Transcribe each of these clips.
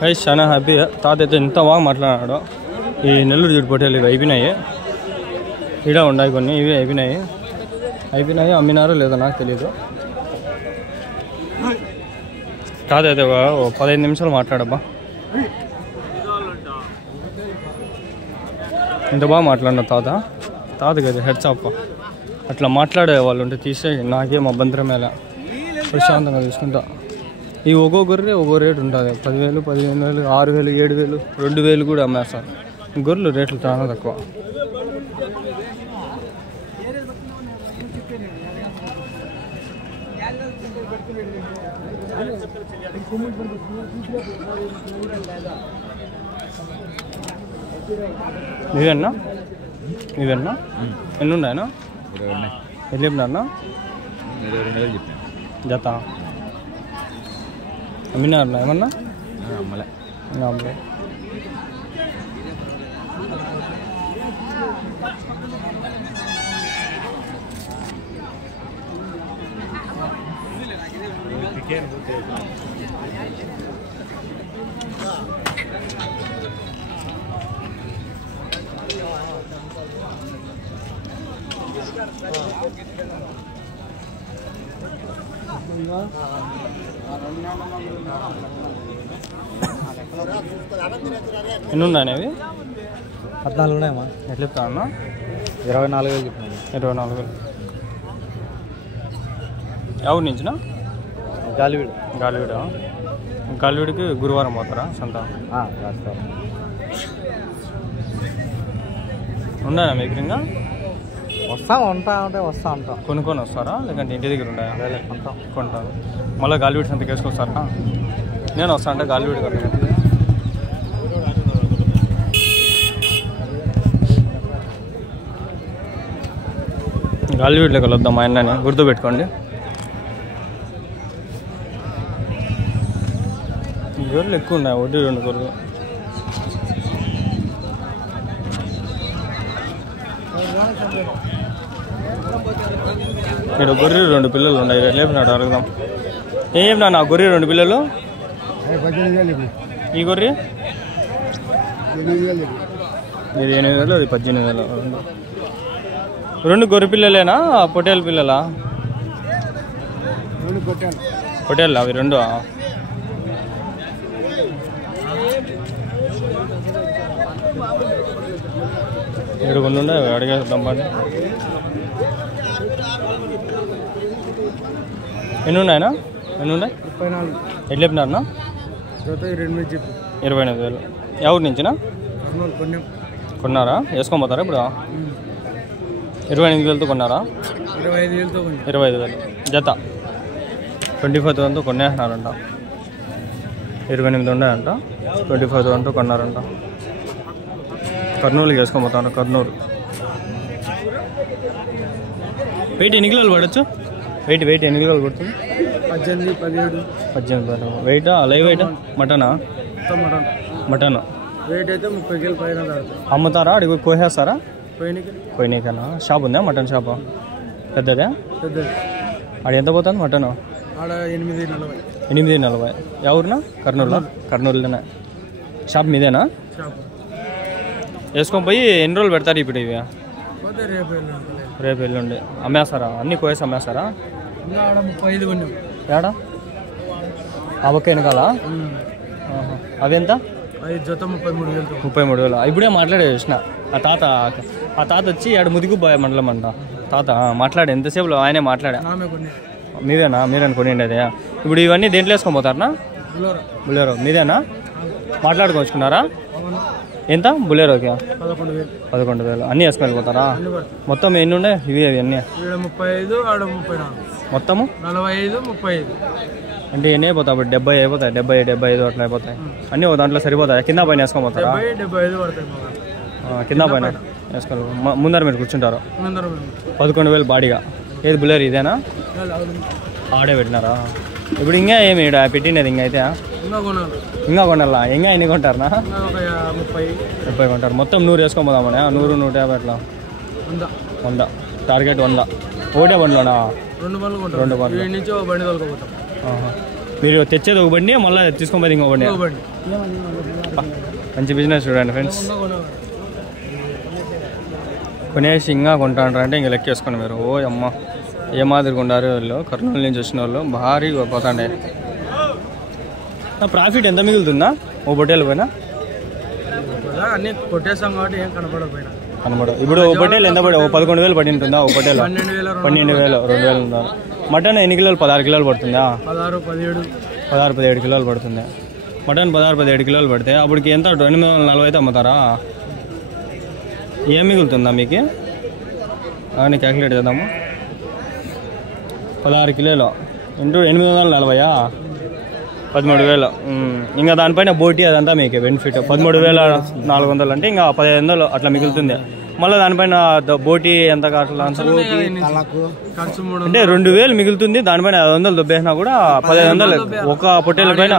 Guys చాలా happy. తాత అయితే ఎంత బాగా మాట్లాడాడు. ఈ నెల్లూరు జుట్టు పొట్టేలు ఇవి అయిపోయినాయి. ఈడ ఉన్నాయి కొన్ని, ఇవి అయిపోయినాయి. అమ్మినారో లేదో నాకు తెలీదు. తాత అయితే 15 నిమిషాలు మాట్లాడబ్బా. ఎంత బాగా మాట్లాడినా తాతకి అయితే హెడ్స్ అప్ప. అట్లా మాట్లాడే వాళ్ళు ఉంటే తీసే నాకేం అభ్యంతరం ఎలా, ప్రశాంతంగా తీసుకుంటా. ఈ ఒక్కో గొర్రె ఒక్కో రేటు ఉంటుంది. 10,000, 15,000, 6,000, 7,000, 2,000 కూడా అమ్మేస్తారు. గొర్రెలు రేట్లు చాలా తక్కువ. ఇవన్నా ఎన్ని ఉన్నాయన్నా? 20 ఉన్నాయి. ఎన్ని చెప్పినా? 22,000 చెప్పాను. జత అమ్మినారన్నా? ఏమన్నా అమ్మలే. అమ్మలే. ఎన్ని ఉన్నాయి అవి? 14 ఉన్నాయమ్మా. ఎట్లా చెప్తా అన్న? 24,000 చెప్పినాను. 24,000. ఎవరి నుంచినా? గాలివీడికి గురువారం పోతారా సంత? ఉన్నాయా మీకు? ఇంకా వస్తా ఉంటా. కొనుక్కొని వస్తారా లేకంటే ఇంటి దగ్గర ఉన్నాయా? కొంటారు. మళ్ళీ గాలివీడి సంతకి వేసుకొస్తారా? నేను వస్తా అంటే గాలివీడి కదా. గాలివీడిలో కలుద్దాం మా ఆయనని, గుర్తుపెట్టుకోండి. గొర్రెలు ఎక్కువ ఉన్నాయి, 1-2 గొర్రెలు. ఇక్కడ గొర్రె 2 పిల్లలు ఉన్నాయి. లేపినాడు అడుగుదాం. ఏం చెప్పినా నా గొర్రె 2 పిల్లలు? ఈ గొర్రె ఇది 8,000, అది 18,000. 2 గొర్రె పిల్లలేనా పొట్టేలు పిల్లలా? పొట్టేళ్ళు అవి 2. ఇక్కడ కొన్ని ఉన్నాయి, అడిగేద్దాం పండి. ఎన్ని ఉన్నాయన్నా? ఎన్ని ఉన్నాయి? 34. ఎట్లా చెప్పినారన్నా? 28,000. ఎవరి నుంచినా కొన్నారా? వేసుకోబోతారా ఇప్పుడు? 28,000తో కొన్నారా? 25,000 జత. 25,000తో కొనేస్తున్నారంట. 28 ఉన్నాయంట. 25,000తో కొన్నారంట. కర్నూలుకి వేసుకోబోతాను. కర్నూలు. వెయిట్ ఎన్ని కిలోలు పడవచ్చు? వెయిట్ ఎన్ని కిలోలు పడుతుంది? 18, 17. వెయిటా? లైవ్ వెయిటా? మటనా? మటన్ వెయిట్ అయితే 30 కిలో పైన. అమ్ముతారా? అడిగి కోసేస్తారా? పోయినాకనా? షాప్ ఉందా? మటన్ షాప్ పెద్దదే? అది ఎంత పోతుంది మటన్? 840. ఎవరునా? కర్నూలులోనే. షాప్ మీదేనా? వేసుకొని పోయి ఎన్ని రోజులు పెడతారు ఇప్పుడు ఇవి? రేపు ఎల్లుండి అమ్మేస్తారా? అన్ని కోసి అమ్మేస్తారా? 35 ఏడా? అవక్క వెనకాల అవి ఎంత? జత 33,000. ఇప్పుడే మాట్లాడే చూసిన. ఆ తాత వచ్చి ఆడ ముదిగుబ్బాయ మండలం అంట. తాత మాట్లాడే ఎంతసేపులో ఆయనే మాట్లాడా. మీరేనా కొనిండి అదే? ఇప్పుడు ఇవన్నీ దేంట్లో వేసుకొని పోతారనా? బులెరో మీదేనా? మాట్లాడుకోవచ్చుకున్నారా? ఎంత బులెరోకి? 11,000. అన్నీ వేసుకొని వెళ్ళిపోతారా? మొత్తం ఎన్ని ఉండే ఇవి అన్నీ? 35, మొత్తము 45, 35. అంటే ఎన్ని అయిపోతాయి? అప్పుడు 70 అయిపోతాయి. 70, 75 అట్లా అయిపోతాయి. అన్నీ దాంట్లో సరిపోతాయి. కింద పైన వేసుకొని పోతారా? 75 పడతాయి. కింద పైన వేసుకోవాలి. ముందర మీరు కూర్చుంటారు. 11,000 బాడీగా. ఏది బులెరో ఇదేనా? ఆడే పెట్టినారా? ఇప్పుడు ఇంకా ఏమి పెట్టినది? ఇంకా అయితే ఇంకా కొనాలా? ఇంకా ఎన్ని కొంటారనా? 30 కొంటారు. మొత్తం 100 వేసుకొని పోదామనే. 100, 150 అట్లా. 100 టార్గెట్. 100 ఒకటే బండ్లోనా? 2 బండ్లు. మీరు తెచ్చేది ఒక బండి మళ్ళీ తీసుకొని పోయి ఇంకో బండి. మంచి బిజినెస్ చూడండి ఫ్రెండ్స్. కొనేసి ఇంకా కొంటాంటారు అంటే ఇంకా లెక్కేసుకోండి మీరు. ఓ అమ్మ ఏ మాదిరిగా ఉండారు వాళ్ళు, కర్నూలు నుంచి వచ్చిన వాళ్ళు భారీగా పోతాండే. ప్రాఫిట్ ఎంత మిగులుతుందా ఓ పొట్టేలు పైన? అన్ని కొట్టేస్తాం కాబట్టి ఏం కనపడకపోయినా కనబడ. ఇప్పుడు ఓ పొట్టేలు ఎంత పడి 11,000 పడి ఉంటుందా ఓ పొట్టేలు? 12,000 2,000 ఉందా? మటన్ ఎన్ని కిలోలు? 16 కిలోలు పడుతుందా? 16-17 కిలోలు పడుతుంది మటన్. 16-17 కిలోలు పడితే అప్పటికి ఎంత 840 అయితే అమ్ముతారా? ఏం మిగులుతుందా మీకు? అని క్యాలిక్యులేట్ చేద్దాము. 16 కిలోలు ఇంటూ 840 13,000. ఇంకా దానిపైన బోటీ అదంతా మీకు బెనిఫిట్. 13,400 అంటే ఇంకా 1500 అట్లా మిగులుతుంది. మళ్ళీ దానిపైన బోటీ ఎంత అట్లా అంటే 2,000 మిగులుతుంది. దానిపైన 500 దొబ్బేసినా కూడా 1500 ఒక పొట్టేల పైన.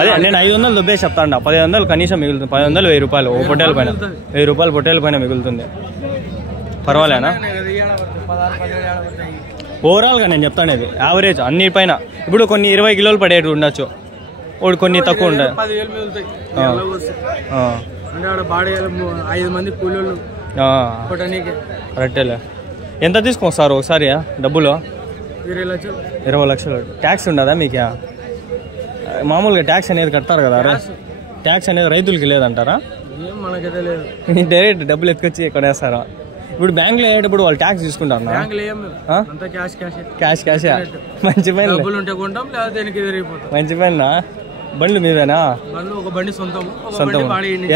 అదే నేను 500 దొబ్బేసి చెప్తాను. 1500 కనీసం మిగులుతుంది. 1500 1000 రూపాయలు ఒక పొట్టేల పైన. 1000 రూపాయలు పొట్టేల పైన మిగులుతుంది. పర్వాలేనా? ఓవరాల్గా నేను చెప్తాను ఇది యావరేజ్ అన్ని పైన. ఇప్పుడు కొన్ని 20 కిలోలు పడేటి ఉండొచ్చు, కొన్ని తక్కువ ఉంటాయి. 10,000 మిగులుతాయి. అంటే 5 మంది కూలీలు కరెక్టేలే. ఎంత తీసుకొస్తారు ఒకసారి డబ్బులు? 20 లక్షలు. ట్యాక్స్ ఉండదా మీకు? మామూలుగా ట్యాక్స్ అనేది కడతారు కదా. ట్యాక్స్ అనేది రైతులకి లేదంటారా? మనకైతే లేదు. డైరెక్ట్ డబ్బులు ఎత్తుకొచ్చి కొనేస్తారా? ఇప్పుడు బ్యాంకులో అయ్యేటప్పుడు వాళ్ళు ట్యాక్స్ తీసుకుంటారు. క్యాష్ మంచి పైన. మంచి పైన. బండ్లు మీవేనా? ఒక బండి సొంతం.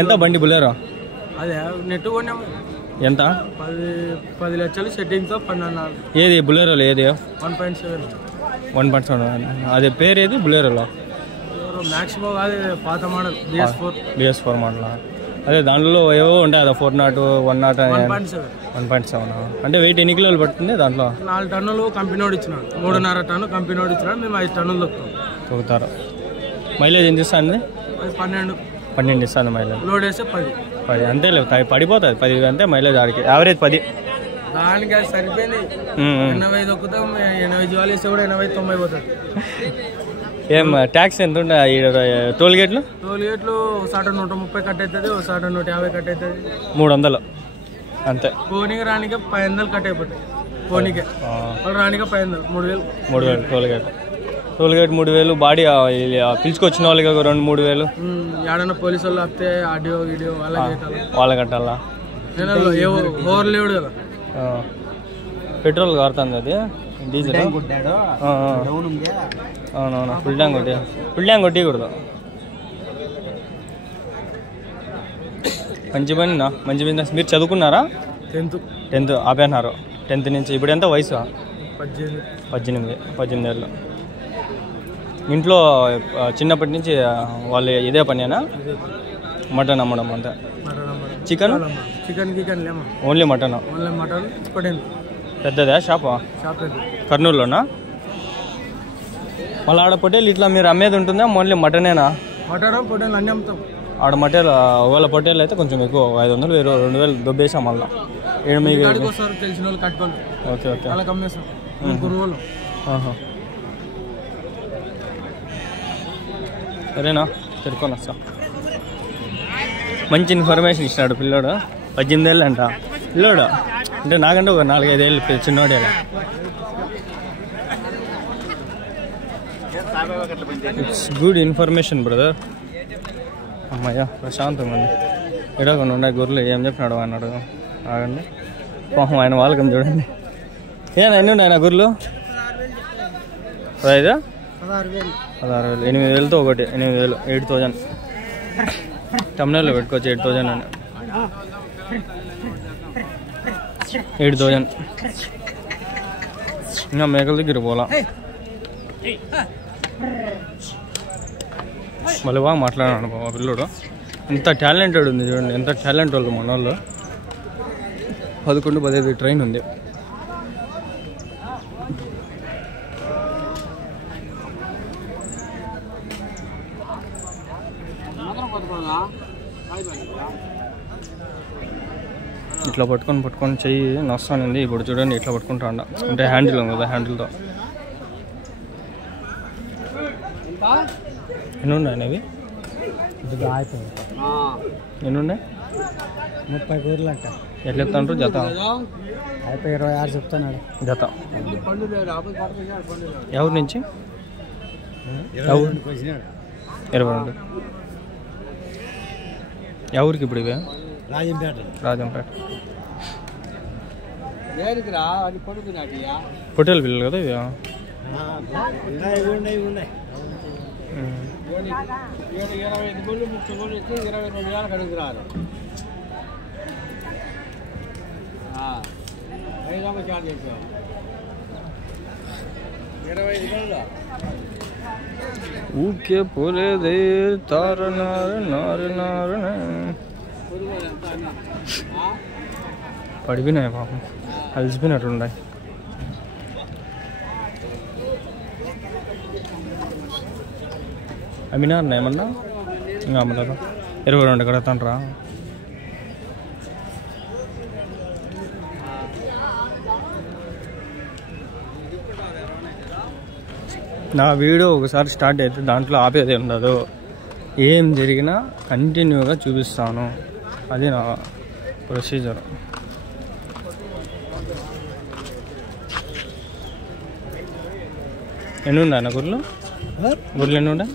ఎంత బండి బులేరో? అదే నెట్ కొన్నాము. ఎంత? 10 లక్షలు సెట్టింగ్ తో 12. ఏది బులేరోలో? ఏది 1.7. అదే పేరు ఏది బులేరోలో? మ్యాక్సిమం అదే పాత మోడల్ BS4 మోడల్. అదే దాంట్లో ఏవో ఉంటాయి కదా 400 1.7. అంటే వెయిట్ ఎన్ని కిలోలు పడుతుంది దాంట్లో? 4 టన్నులు కంపెనీ వాడు ఇచ్చినాడు. 3.5 టన్ను కంపెనీ వాడు ఇచ్చినాడు. మేము 5 టన్నులు తొక్కుతారు. మైలేజ్ ఎంత ఇస్తుంది? 12 ఇస్తుంది మైలేజ్. లోడ్ వేస్తే 10 అంతే లేదు, పడిపోతుంది 10 అంటే మైలేజ్. ఆడికి యావరేజ్ 10. దానికి అది సరిపోయింది. 80 దొక్కుతాం. 80 జ్వాలు వేస్తే కూడా 80-90 పోతుంది. ఏం ట్యాక్స్ ఎంత ఉంటాయి? టోల్ గేట్లు ఒకసారి 130 కట్ అవుతుంది, ఒకసారి 150 కట్ అవుతుంది. 300 అంతే. పోనీకి రానికే 500 కట్ అయిపోతాయి. పోనీకే రానికే 500. 3,000 టోల్ గేట్ 3,000. బాడీ పిలుచుకొచ్చిన వాళ్ళకి 2-3,000. ఏడన్నా పోలీసు వాళ్ళు వస్తే ఆడియో వీడియో వాళ్ళ కట్టాలా? ఓవర్ లేడు కదా. పెట్రోల్ కారుతుంది అది. డీజిల్ అవునవును. ఫుల్ ట్యాంక్ కొట్టకూడదు. మంచి పనినా, మంచి బిజినెస్. మీరు చదువుకున్నారా? 10th ఆపేనారు. 10th నుంచి ఇప్పుడు ఎంత వయసు? 18 ఏళ్ళు. ఇంట్లో చిన్నప్పటి నుంచి వాళ్ళు ఇదే పనేనా? మటన్ అమ్మడం అంతే. Chicken only mutton. పెద్దదా షాపా? కర్నూలులోనా? మళ్ళీ ఆడ పొట్టేలు ఇట్లా మీరు అమ్మేది ఉంటుందా? ఓన్లీ మటనేనా? పొట్టేలు అన్నీ అమ్ముతాం ఆడ. మటేలు ఒకవేళ పొట్టేలు అయితే కొంచెం ఎక్కువ 500 2,000 దొబ్బేసాం మళ్ళీ. తెలిసిన వాళ్ళు కట్టుకోండి. ఓకే. సరేనా? తిరుక్కొని వస్తా. మంచి ఇన్ఫర్మేషన్ ఇచ్చినాడు పిల్లోడు. 18 ఏళ్ళు అంట పిల్లోడు. అంటే నాకంటే ఒక 4-5 ఏళ్ళు చిన్నోడే. It's good information brother. అమ్మయ్య ప్రశాంతంగా ఉంది. ఇక్కడ కొన్ని ఉన్నాయి గొర్రెలు. ఏం చెప్పినాడు అన్నాడు. ఆగండి పాపం ఆయన వాళ్ళకం చూడండి. ఎన్ని ఉన్నాయి నా గొర్రెలు? 16,000. 8,000తో ఒకటి 8,000. 8,000 తమిళనాడులో పెట్టుకోవచ్చు. 8,000 అని 8,000. ఇంకా మేకల దగ్గర పోలా. మళ్ళీ బాగా మాట్లాడాను బాబా పిల్లడు. ఎంత టాలెంటెడ్ ఉంది చూడండి. ఎంత టాలెంట్ వాళ్ళు మన వాళ్ళు. 11-15 ట్రైన్ ఉంది. ఇట్లా పట్టుకొని చెయ్యి నొస్తానండి. ఇప్పుడు చూడండి ఇట్లా పట్టుకుంటా అంటే హ్యాండిల్ ఉంది కదా, హ్యాండిల్తో ఎన్ని ఉన్నాయి అవి? ఎన్ని ఉన్నాయి? 30 గొర్రెలు అంట. ఎట్లా చెప్తాను జత? అయిపోయి 26 చెప్తున్నాడు జత. ఎవరి నుంచి? 22. ఎవరికి ఇప్పుడు ఇవే? రాజంపేట. పొట్టేలు పిల్లలు కదా ఇవి? 25 ఊకే పోలేదే తార నార నార నార. పడిపోయినాయి పాపం, అలసిపోయినట్లున్నాయి. అమ్మినా అన్న ఏమన్నా? ఇంకా అమ్మలేదా? 22 కడతానరా? నా వీడియో ఒకసారి స్టార్ట్ అయితే దాంట్లో ఆపేది ఉండదు. ఏం జరిగినా కంటిన్యూగా చూపిస్తాను, అది నా ప్రొసీజర్. ఎన్ని ఉన్నాయి అన్న గుర్రెలు? గుర్రెలు ఎన్ని ఉన్నాయి?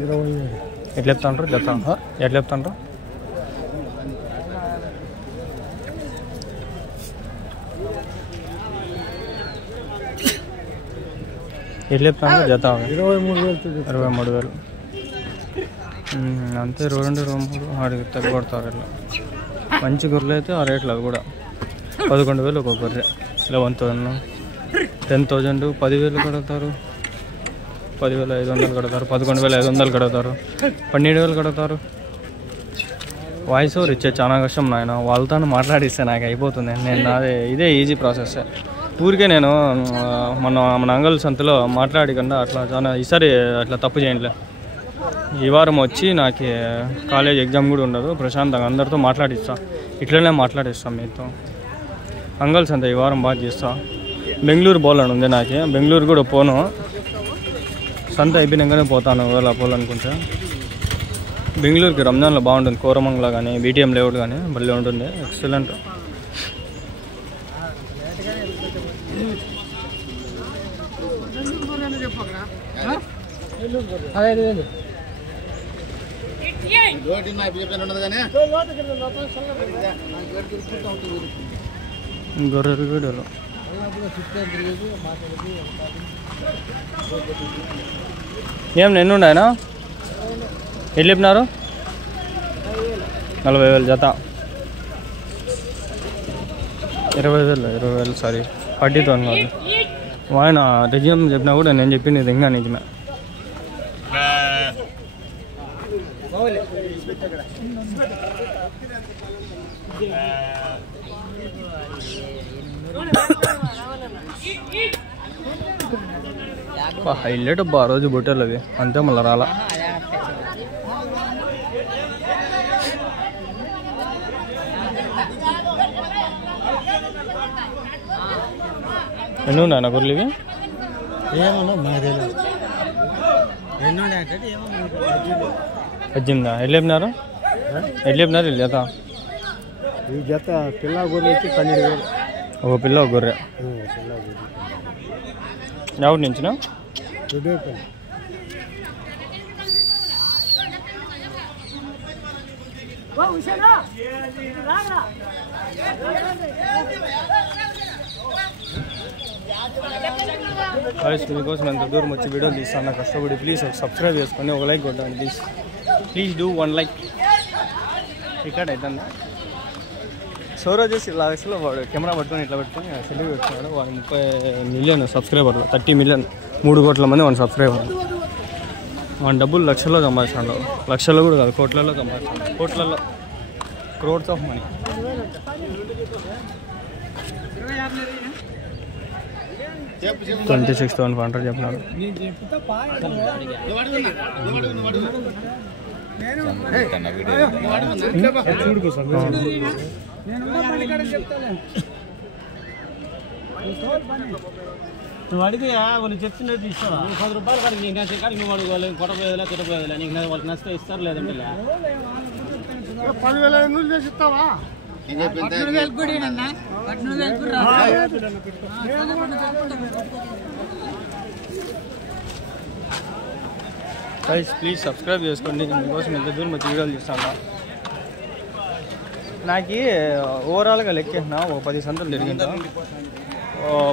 27. ఎట్లా చెప్తాంటారు జత? ఎట్లా చెప్తాంటారు? ఎట్లా చెప్తాను జత? 23,000. అంతే. 22, 23 ఆడికి తగ్గొడతారు. ఇట్లా మంచి గొర్రెలు అయితే ఆ రేట్లు అవి కూడా 11,000 ఒక గొర్రె. 11,000, 10,000, 10,000 కడతారు, 10,500 కడతారు, 11,500 కడతారు, 12,000 కడతారు. వాయిస్ ఓవర్ ఇచ్చే చాలా కష్టం నాయన. వాళ్ళతో మాట్లాడిస్తే నాకు అయిపోతుంది. నేను ఇదే ఈజీ ప్రాసెస్. ఊరికే నేను మన అంగల్ సంతలో మాట్లాడకుండా అట్లా చాలా ఈసారి అట్లా తప్పు చేయలే. ఈ వారం వచ్చి నాకు కాలేజ్ ఎగ్జామ్ కూడా ఉండదు, ప్రశాంతంగా అందరితో మాట్లాడిస్తా. ఇట్లనే మాట్లాడిస్తాను మీతో. అంగల్ సంత ఈ వారం బాగా చేస్తా. బెంగళూరు పోవాలని ఉంది నాకు. బెంగళూరు కూడా పోను, సంత అయిపోయినాకనే పోతాను ఒకవేళ పోవాలనుకుంటే. బెంగళూరుకి రంజాన్లో బాగుంటుంది. కోరమంగళ కానీ బీటీఎం లేఅవుట్ కానీ భలే ఉంటుంది, ఎక్సలెంట్. గొర్రెలు వీడియోలు ఏం ఎన్ని ఉన్నాయనా? ఎట్లా చెప్పినారు? 40,000 జత. 20,000 సారీ 40,000 కాదు. ఆయన రెజ్యూమ్ చెప్పినా కూడా నేను చెప్పింది ఇది ఇంకా నిజమే. హైలైట్ అబ్బా ఆ రోజు బొట్టేలు అవి, అంతే మళ్ళీ రాలా. ఎన్ని ఉన్నాయి నా గొర్రెలు ఇవి? పద్దెనిమిదా? ఎట్లా చెప్పినారు? ఎట్లా చెప్పినారు జత? ఈ జత పిల్ల గొర్రె వచ్చి 12,000. ఒక పిల్ల ఒక గొర్రె. ఎవరి నుంచినా? మీకోసం ఎంత దూరం వచ్చి వీడియో తీస్తాను కష్టపడి. ప్లీజ్ సబ్స్క్రైబ్ చేసుకొని ఒక లైక్ కొట్టండి. Please do 1 like. రికార్డ్ అవుతుందా? సౌరవ్ చేసి ఇలా అసలు వాడు కెమెరా పట్టుకొని ఇట్లా పెట్టుకొని సెల్ఫీ పెట్టుకున్నాడు. వాడు 30 మిలియన్ సబ్స్క్రైబర్లు, 30 మిలియన్, 3 కోట్ల మంది వాడు సబ్స్క్రైబర్లు. వాడి డబ్బులు లక్షల్లో సంపాదిస్తాడు. లక్షల్లో కూడా కాదు, కోట్లలో సంపాదిస్తాడు. కోట్లలో, క్రోడ్స్ ఆఫ్ మనీ. $26,500 చెప్పినాడు. నువ్వు అడిగి వాళ్ళు చెప్తున్నది ఇస్తావా? 10 రూపాయలు కాడికి నీకు నచ్చే కాడికి నువ్వు అడుగు. వాళ్ళు కొట్టపోయేదిలా తిట్టపోయేదిలా నీకు వాళ్ళకి నచ్చితే ఇస్తారు లేదంటే 10,000 చేసి ఇస్తావా? ప్లీజ్ సబ్స్క్రైబ్ చేసుకోండి. మీకోసం ఎంత దూరం వచ్చి వీడియోలు చేస్తాను. నాకు ఓవరాల్గా లెక్కేసిన ఒక 10 సంతలు తిరిగిందా,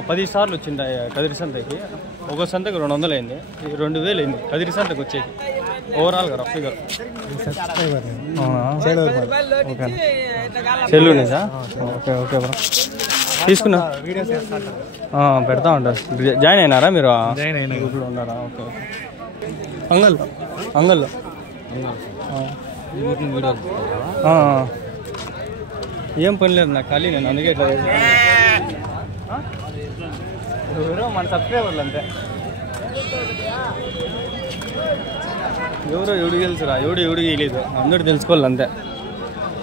10 సార్లు వచ్చింది కదిరి సంతకి. ఒక సంతకి 200 అయింది, 2000 అయింది కదిరి సంతకి వచ్చేది ఓవరాల్గా రఫ్ ఫిగర్. ఓకే సెల్లూనేసా? ఓకే ఓకే బ్రో తీసుకున్నా పెడతా ఉంటారు. జాయిన్ అయినారా మీరు? ఇప్పుడు ఉన్నారా? Okay okay. అంగల్లో ఏం పని లేదు నాకు, ఖాళీ నేను అందుకే ఇట్లా ఎవరో మన సబ్స్క్రైబర్లు అంతే. ఎవరో ఎవడికి తెలుసురా, ఎవడికి తెలియదు, అందరూ తెలుసుకోవాలి అంతే.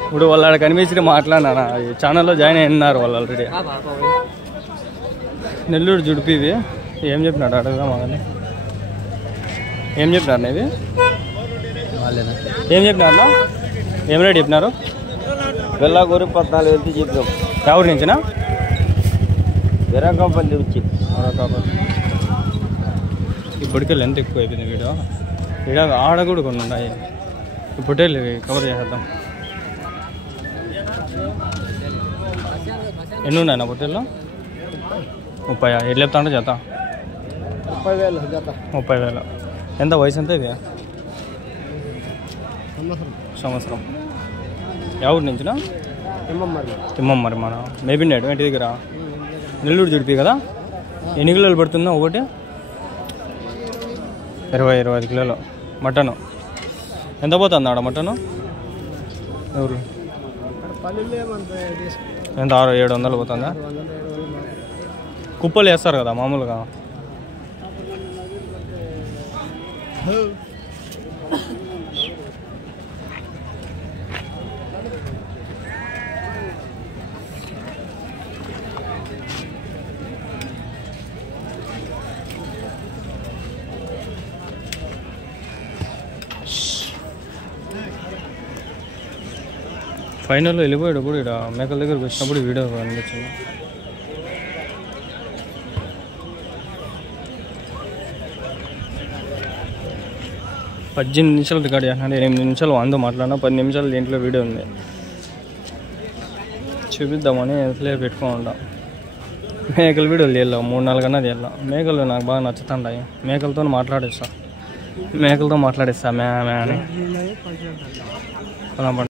ఇప్పుడు వాళ్ళు ఆడ కనిపించి మాట్లాడినా ఈ ఛానల్లో జాయిన్ అయినారు వాళ్ళు ఆల్రెడీ. నెల్లూరు జుడిపివి ఏం చెప్పినాడు అడుగుదా మాకు? ఏం చెప్పినారు ఇవి? ఏం చెప్పినారు? ఏం రేట్ చెప్పినారు? వెళ్ళకూరి 14,000 చెప్పాం. ఎవరి నుంచినా? వెరకాపల్లి వచ్చి. ఇప్పటికే లెంత్ ఎక్కువ అయిపోయింది వీడియో. ఇక్కడ ఆడ కూడా కొన్ని ఉన్నాయి. పొట్టేళ్ళు కవర్ చేసేద్దాం. ఎన్ని ఉన్నాయన్నా పొట్టేళ్ళు? 30. ఎట్లా చెప్తా అంటే చేత 30,000. ఎంత వయసు ఎంత ఇది? సంవత్సరం. ఎవరి నుంచినా? తిమ్మమ్మరి మన మేబిండేడు ఇంటి దగ్గర నెల్లూరు జుడిపి కదా. ఎన్ని కిలోలు పడుతుందా ఒకటి? 20-25 కిలోలు మటను. ఎంత పోతుంది ఆడ మటను? ఎవరు ఎంత? 600-700 పోతుందా? కుప్పలు వేస్తారు కదా మామూలుగా. ఫైనల్లో వెళ్ళిపోయేటప్పుడు ఇక్కడ మేకల దగ్గరకు వచ్చినప్పుడు వీడియో అనిపించింది. పద్దెనిమిది నిమిషాలు రికార్డ్ చేస్తున్నాను. 8 నిమిషాలు వంద మాట్లాడినా, 10 నిమిషాలు దీంట్లో వీడియో ఉంది. చూపిద్దామని అసలే పెట్టుకుని ఉంటాం. మేకల వీడియోలు తీయాలి, 3-4 కన్నా తీయాలి. మేకలు నాకు బాగా నచ్చుతుంటాయి. మేకలతో మాట్లాడేస్తా మే అని.